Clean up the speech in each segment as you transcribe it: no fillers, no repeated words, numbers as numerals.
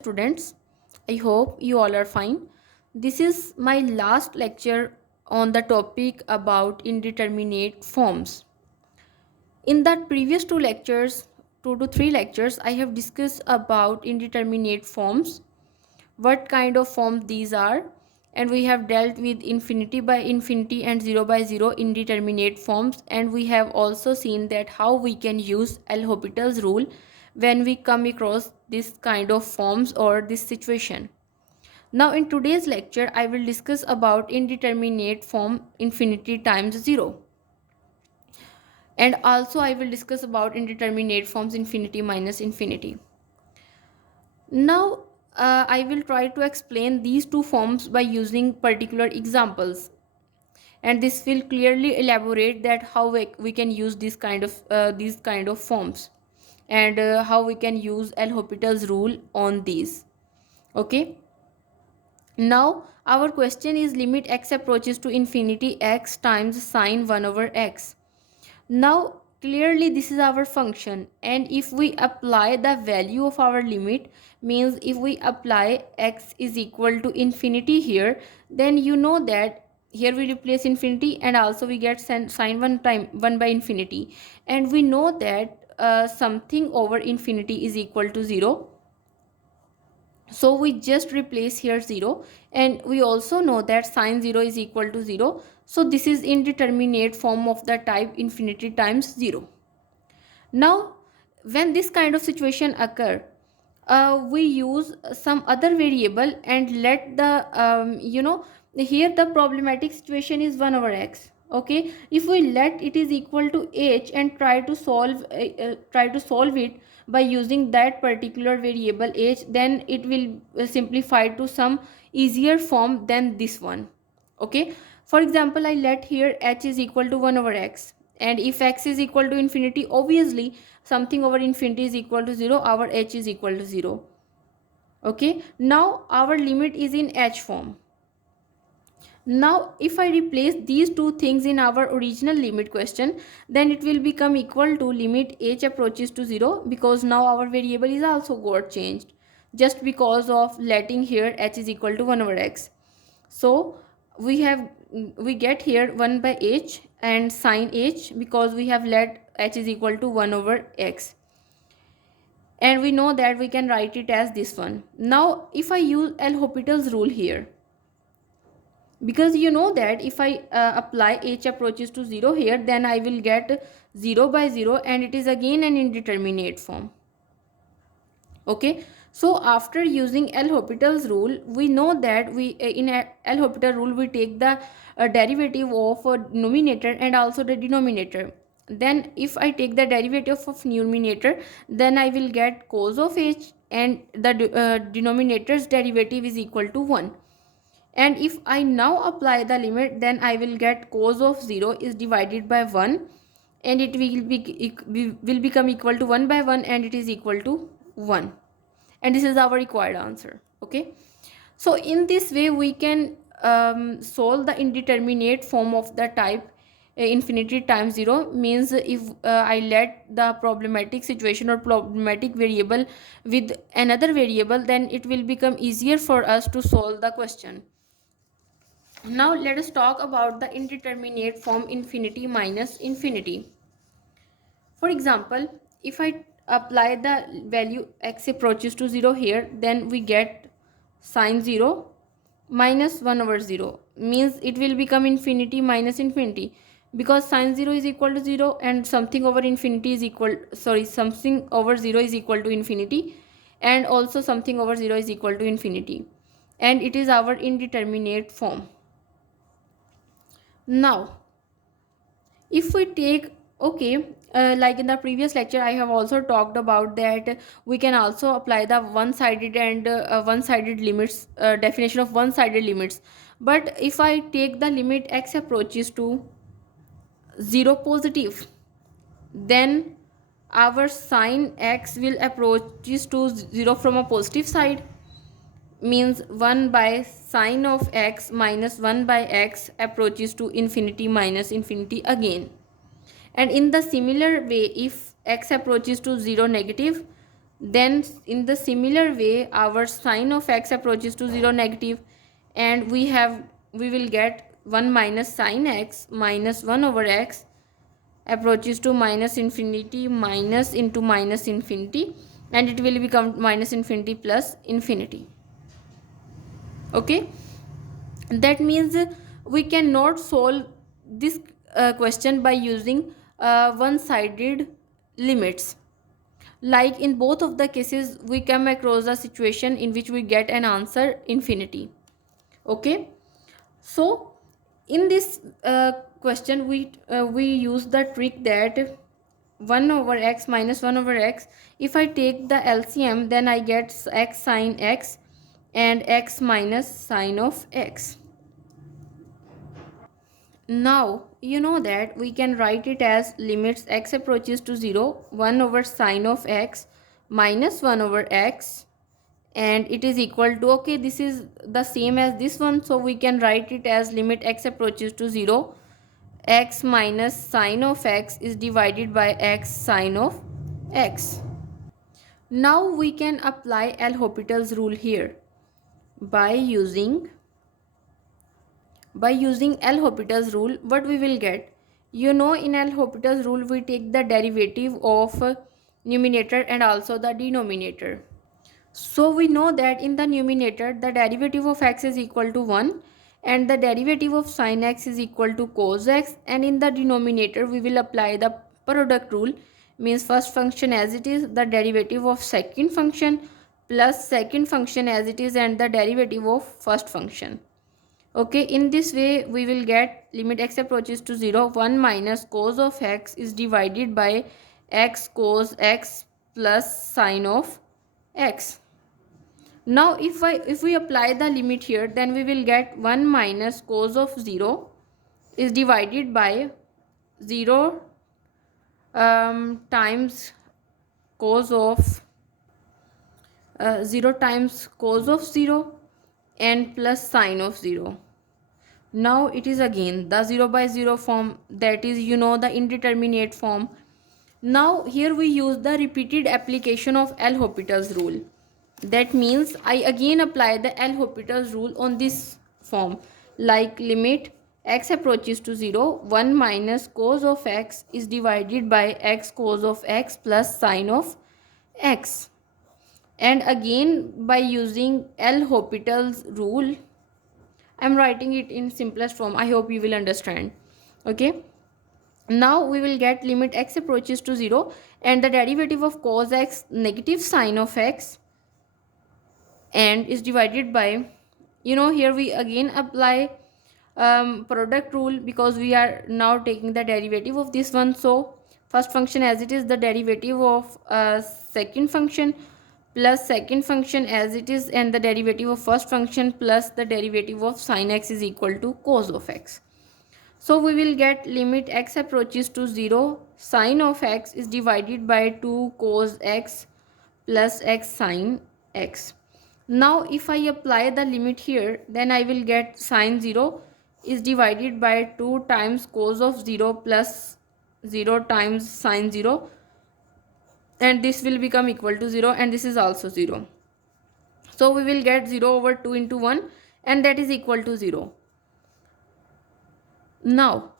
Students, I hope you all are fine. This is my last lecture on the topic about indeterminate forms. In that previous two lectures, 2 to 3 lectures, I have discussed about indeterminate forms, what kind of forms these are, and we have dealt with infinity by infinity and 0 by 0 indeterminate forms, and we have also seen that how we can use L'Hopital's rule when we come across this kind of forms or this situation. Now in today's lecture I will discuss about indeterminate form infinity times 0, and also I will discuss about indeterminate forms infinity minus infinity. Now, I will try to explain these two forms by using particular examples, and this will clearly elaborate that how we can use these kind of forms, and how we can use L'Hopital's rule on these. Okay. Now, our question is limit x approaches to infinity x times sine 1 over x. Now clearly this is our function, and if we apply the value of our limit, means if we apply x is equal to infinity here, then you know that here we replace infinity and also we get sine 1 time 1 by infinity, and we know that something over infinity is equal to 0, so we just replace here 0, and we also know that sine 0 is equal to 0, so this is indeterminate form of the type infinity times 0. Now when this kind of situation occur, we use some other variable and let the here the problematic situation is 1 over x. Okay, if we let it is equal to h and try to solve it by using that particular variable h, then it will simplify to some easier form than this one. Okay, for example, I let here h is equal to 1 over x, and if x is equal to infinity, obviously something over infinity is equal to 0, our h is equal to 0. Okay, now our limit is in h form. Now if I replace these two things in our original limit question, then it will become equal to limit h approaches to 0, because now our variable is also got changed just because of letting here h is equal to 1 over x. So we get here 1 by h and sine h, because we have let h is equal to 1 over x, and we know that we can write it as this one. Now if I use L'Hopital's rule here, because you know that if I apply h approaches to 0 here, then I will get 0 by 0, and it is again an indeterminate form. Okay, so after using L'Hopital's rule, we know that we in L'Hopital rule we take the derivative of numerator and also the denominator. Then if I take the derivative of numerator, then I will get cos of h, and the denominator's derivative is equal to 1. And if I now apply the limit, then I will get cos of 0 is divided by 1, and it will become equal to 1 by 1, and it is equal to 1, and this is our required answer. Okay, so in this way we can solve the indeterminate form of the type infinity times 0, means if I let the problematic situation or problematic variable with another variable, then it will become easier for us to solve the question. Now let us talk about the indeterminate form infinity minus infinity. For example, if I apply the value x approaches to 0 here, then we get sine 0 minus 1 over 0, means it will become infinity minus infinity, because sine 0 is equal to 0 and something over infinity is equal, sorry, something over 0 is equal to infinity, and also something over 0 is equal to infinity, and it is our indeterminate form. Now if we take, okay, like in the previous lecture I have also talked about that we can also apply the one-sided and one-sided limits, definition of one-sided limits. But if I take the limit x approaches to 0 positive, then our sine x will approaches to 0 from a positive side, means 1 by sine of x minus 1 by x approaches to infinity minus infinity again. And in the similar way, if x approaches to 0 negative, Then in the similar way our sine of x approaches to 0 negative, and we will get 1 minus sine x minus 1 over x approaches to minus infinity minus into minus infinity, and it will become minus infinity plus infinity. Okay, that means we cannot solve this question by using one sided limits. Like in both of the cases we come across a situation in which we get an answer infinity. Okay, so in this question we use the trick that 1 over x minus 1 over x, if I take the LCM then I get x sine x and x minus sine of x. Now you know that we can write it as limits x approaches to 0 1 over sine of x minus 1 over x, and it is equal to, okay, this is the same as this one, so we can write it as limit x approaches to 0 x minus sine of x is divided by x sine of x. Now we can apply L'Hopital's rule here by using L'Hopital's rule. What we will get, you know, in L'Hopital's rule we take the derivative of numerator and also the denominator. So we know that in the numerator the derivative of x is equal to 1 and the derivative of sin x is equal to cos x, and in the denominator we will apply the product rule, means first function as it is, the derivative of second function plus second function as it is, and the derivative of first function. Okay, in this way we will get limit x approaches to 0 1 minus cos of x is divided by x cos x plus sine of x. Now if we apply the limit here, then we will get 1 minus cos of 0 is divided by 0 times cos of 0 times cos of 0 and plus sine of 0. Now it is again the 0 by 0 form, that is, you know, the indeterminate form. Now here we use the repeated application of L'Hopital's rule. That means I again apply the L'Hopital's rule on this form, like limit x approaches to 0 1 minus cos of x is divided by x cos of x plus sine of x. And again by using L'Hopital's rule, I'm writing it in simplest form, I hope you will understand. Okay, now we will get limit x approaches to 0 and the derivative of cos x negative sine of x and is divided by, you know, here we again apply product rule because we are now taking the derivative of this one. So first function as it is, the derivative of second function plus second function as it is, and the derivative of first function plus the derivative of sine x is equal to cos of x. So we will get limit x approaches to 0 sine of x is divided by 2 cos x plus x sine x. Now if I apply the limit here, then I will get sine 0 is divided by 2 times cos of 0 plus 0 times sine 0, and this will become equal to 0, and this is also 0. So we will get 0 over 2 into 1, and that is equal to 0. Now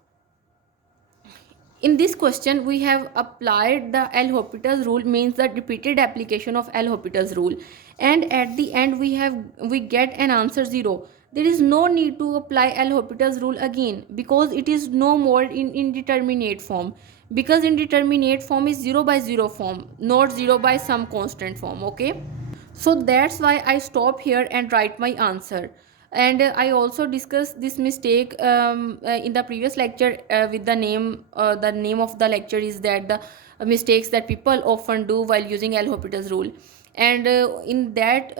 in this question we have applied the L'Hopital's rule, means the repeated application of L'Hopital's rule, and at the end we get an answer 0. There is no need to apply L'Hopital's rule again because it is no more in indeterminate form, because indeterminate form is 0 by 0 form, not 0 by some constant form. Okay, so that's why I stop here and write my answer. And I also discussed this mistake in the previous lecture with the name of the lecture is that the mistakes that people often do while using L'Hopital's rule. And in that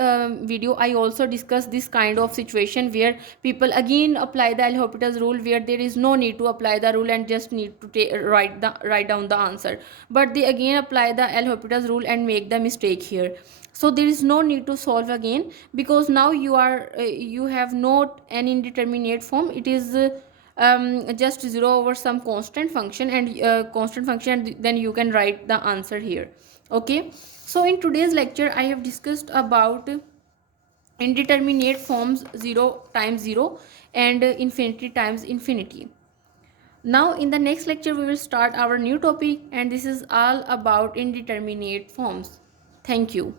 video I also discussed this kind of situation where people again apply the L'Hopital's rule, where there is no need to apply the rule and just need to write down the answer, but they again apply the L'Hopital's rule and make the mistake here. So there is no need to solve again, because now you have not an indeterminate form. It is just 0 over some constant function, and then you can write the answer here. Okay, So in today's lecture I have discussed about indeterminate forms 0 times 0 and infinity times infinity. Now in the next lecture we will start our new topic, and this is all about indeterminate forms. Thank you.